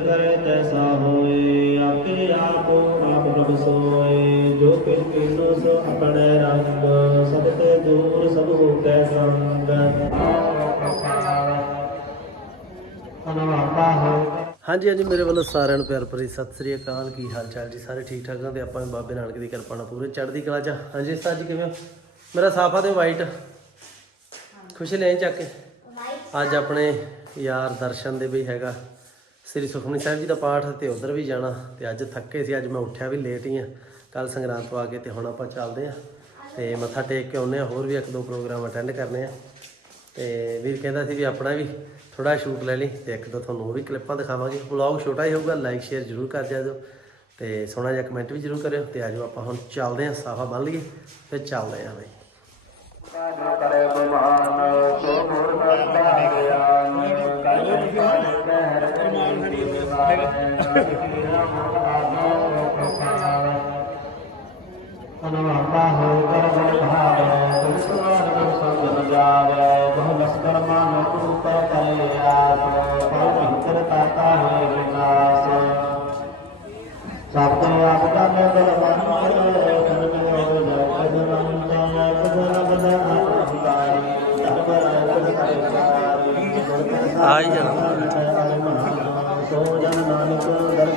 ਕਰੇ ਤੈਸਾ ਹੋਏ ਆਪੇ ਆਪ ਆਪ ਪ੍ਰਭ ਸੋਏ। ਜੋ ਕਿਛ ਕੀਨੋ ਸੋ ਆਪਣੇ ਰੰਗ ਸਭ ਤੇ ਦੂਰ ਸਭ ਹੋ ਕੈ ਸੰਗ। ਅਨਵਾਪਾ ਹੋ। ਹਾਂਜੀ ਹਾਂਜੀ ਮੇਰੇ ਵੱਲੋਂ ਸਾਰਿਆਂ ਨੂੰ ਪਿਆਰ ਭਰੀ ਸਤਿ ਸ੍ਰੀ ਅਕਾਲ। ਕੀ ਹਾਲ ਚਾਲ ਜੀ? ਸਾਰੇ ਠੀਕ ਠਾਕ ਹੋ ਤੇ ਆਪਾਂ ਬਾਬੇ ਨਾਨਕ ਦੀ ਕਿਰਪਾ ਨਾਲ ਪੂਰੇ ਚੜ੍ਹਦੀ ਕਲਾ ਚ। ਹਾਂਜੀ ਸਰ ਜੀ ਕਿਵੇਂ ਹੋ? ਮੇਰਾ ਸਾਫਾ ਤੇ ਵਾਈਟ ਖੁਸ਼ੀ ਲੈ ਚੱਕ ਕੇ? ਅੱਜ ਆਪਣੇ ਯਾਰ ਦਰਸ਼ਨ ਦੇ ਵੀ ਹੈਗਾ। ਸ੍ਰੀ ਸੁਖਮਨੀ ਸਾਹਿਬ ਜੀ ਦਾ ਪਾਠ ਤੇ ਉਧਰ ਵੀ ਜਾਣਾ ਤੇ ਅੱਜ ਥੱਕੇ ਸੀ, ਅੱਜ ਮੈਂ ਉੱਠਿਆ ਵੀ ਲੇਟ ਹੀ ਆ। ਕੱਲ ਸੰਗਰਾਂਦ ਤੋਂ ਆ ਕੇ ਤੇ ਹੁਣ ਆਪਾਂ ਚੱਲਦੇ ਆ। ਤੇ ਮੱਥਾ ਟੇਕ ਕੇ ਆਉਨੇ ਆ, ਹੋਰ ਵੀ ਇੱਕ ਦੋ ਪ੍ਰੋਗਰਾਮ ਅਟੈਂਡ ਕਰਨੇ ਆ। ਤੇ ਵੀਰ ਕਹਿੰਦਾ ਸੀ ਵੀ ਆਪਣਾ ਵੀ ਥੋੜਾ ਸ਼ੂਟ ਲੈ ਲਈ ਤੇ ਇੱਕ ਦੋ ਤੁਹਾਨੂੰ ਉਹ ਵੀ ਕਲਿੱਪਾਂ ਦਿਖਾਵਾਂਗੇ। ਵਲੌਗ ਛੋਟਾ ਹੀ ਹੋਊਗਾ ਲਾਈਕ ਸ਼ੇਅਰ ਜ਼ਰੂਰ ਕਰ ਦਿਆ ਦਿਓ। ਤੇ ਸੋਹਣਾ ਜਿਹਾ ਕਮੈਂਟ ਵੀ ਜ਼ਰੂਰ ਕਰਿਓ ਤੇ ਆਜੋ ਆਪਾਂ ਹੁਣ ਚੱਲਦੇ ਆਂ, ਸਾਫਾ ਬੰਨ ਲਈਏ ਤੇ ਚੱਲਦੇ ਆਂ ਬਈ। ਆਈ ਜਾਣਾ। ਸੋ ਜਨ ਨਾਨਕ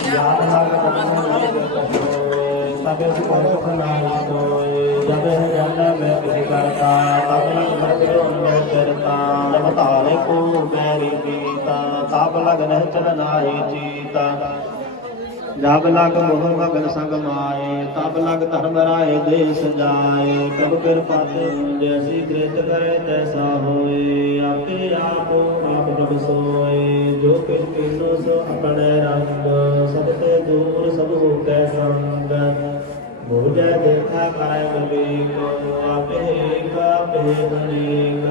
ਸੋ ਦਾਨ ਕਰਮ ਧਾਰੇ ਸਭ ਪਾਵੇ ਬੋਲੇ ਦਰਬਾਰ ਨਾਨਕ ਮੈਂ ਕਿਛ ਕਰਤਾ ਤਬ ਲਗ ਮਰਜੋ ਮੈਂ ਕਰਤਾ ਜਬ ਕੋ ਮੈਰੀ ਪੀਤਾ ਤਬ ਲਗ ਨਹਿ ਚਲਨਾਈ ਚੀਤਾ ਜਬ ਲਗ ਮੋਹ ਮਗਨ ਸੰਗ ਮਾਏ ਤਬ ਲਗ ਧਰਮ ਰਾਏ ਦੇ ਸਜਾਏ ਪ੍ਰਭ ਕਿਰਪਾ ਤੇ ਜੈਸੀ ਕ੍ਰਿਤ ਕਰੇ ਤੈਸਾ ਹੋਏ ਆਪੇ ਆਪ ਆਪ ਪ੍ਰਭ ਸੋਏ ਜੋ ਕਿਛ ਕੀਨੋ ਸੋ ਆਪਣੇ ਰੰਗ ਸਭ ਹੋ ਕੈ ਸੰਗ ਬੋਝੈ ਦੇਖਾ ਕਰੈ। ਬਲੀ ਕੋ ਆਪੇ ਏਕ ਆਪੇ ਬਲੀਕ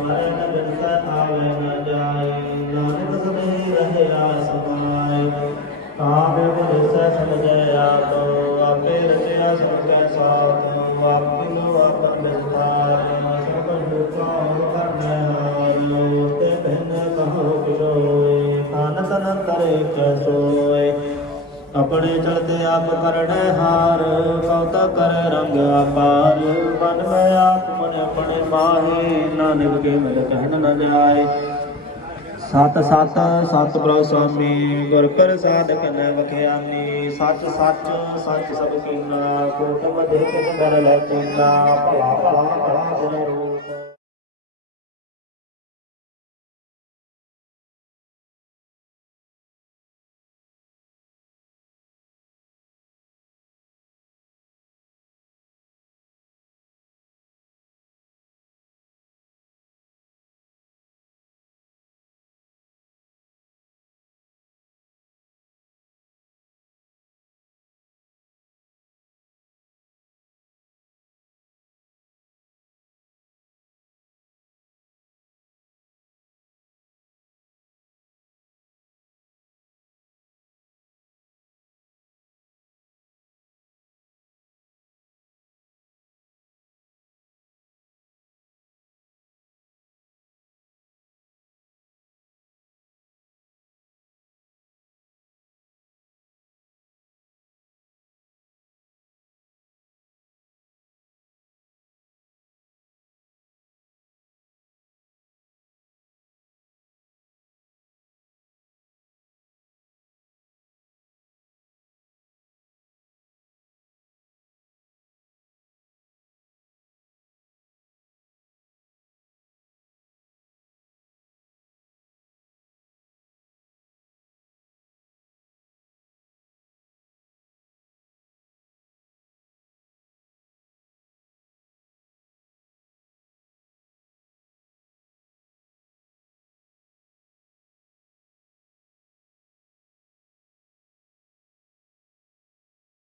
ਮਰਨ ਬਿਨਸ ਆਵੇ ਨ ਜਾਏ ਨਾਨਕ ਸਦੇ ਰਹੇ ਆਸਮਾਏ ਆਪੇ ਬੁਝੈ ਸਮਝੈ ਆਪ ਆਪੇ ਰਚਿਆ ਸਭ ਕੈ ਸਾਥ ਆਪੇ ਲੋ ਆਪਨ ਵਿਸਤਾਰ ਸਭ ਦੁਖਾ ਕਰਨੈ ਹਾਰ ਤੇ ਬਿਨ ਕਹੋ ਕਿਰੋਏ ਤਨ ਤਨ ਤਰੇ ਕੈ ਸੋਏ ਆਪਣੇ ਚਲਤੇ ਆਪ ਕਰੜੈ ਹਾਰ ਕਉਤਾ ਕਰ ਰੰਗ ਆਪਾਰ ਮਨ ਮੈਂ ਆਪ ਮਨ ਆਪਣੇ ਮਾਹੀ, ਨਾਨਕ ਕੇ ਮਿਲ ਕਹਿਣ ਨ ਜਾਏ। ਸਤ ਸਤ ਸਤ ਪ੍ਰਭ ਸੁਆਮੀ, ਗੁਰ ਕਰ ਪ੍ਰਸਾਦ ਕਨੈ ਵਖਿਆਮੀ। ਸੱਚ ਸੱਚ ਸੱਚ ਸਭ ਕੀਨਾ, ਕੋਟ ਮਧੇ ਕਿਨ ਲੈ ਚੀਨਾ, ਭਲਾ ਭਲਾ ਭਲਾ ਜਨ ਰੂ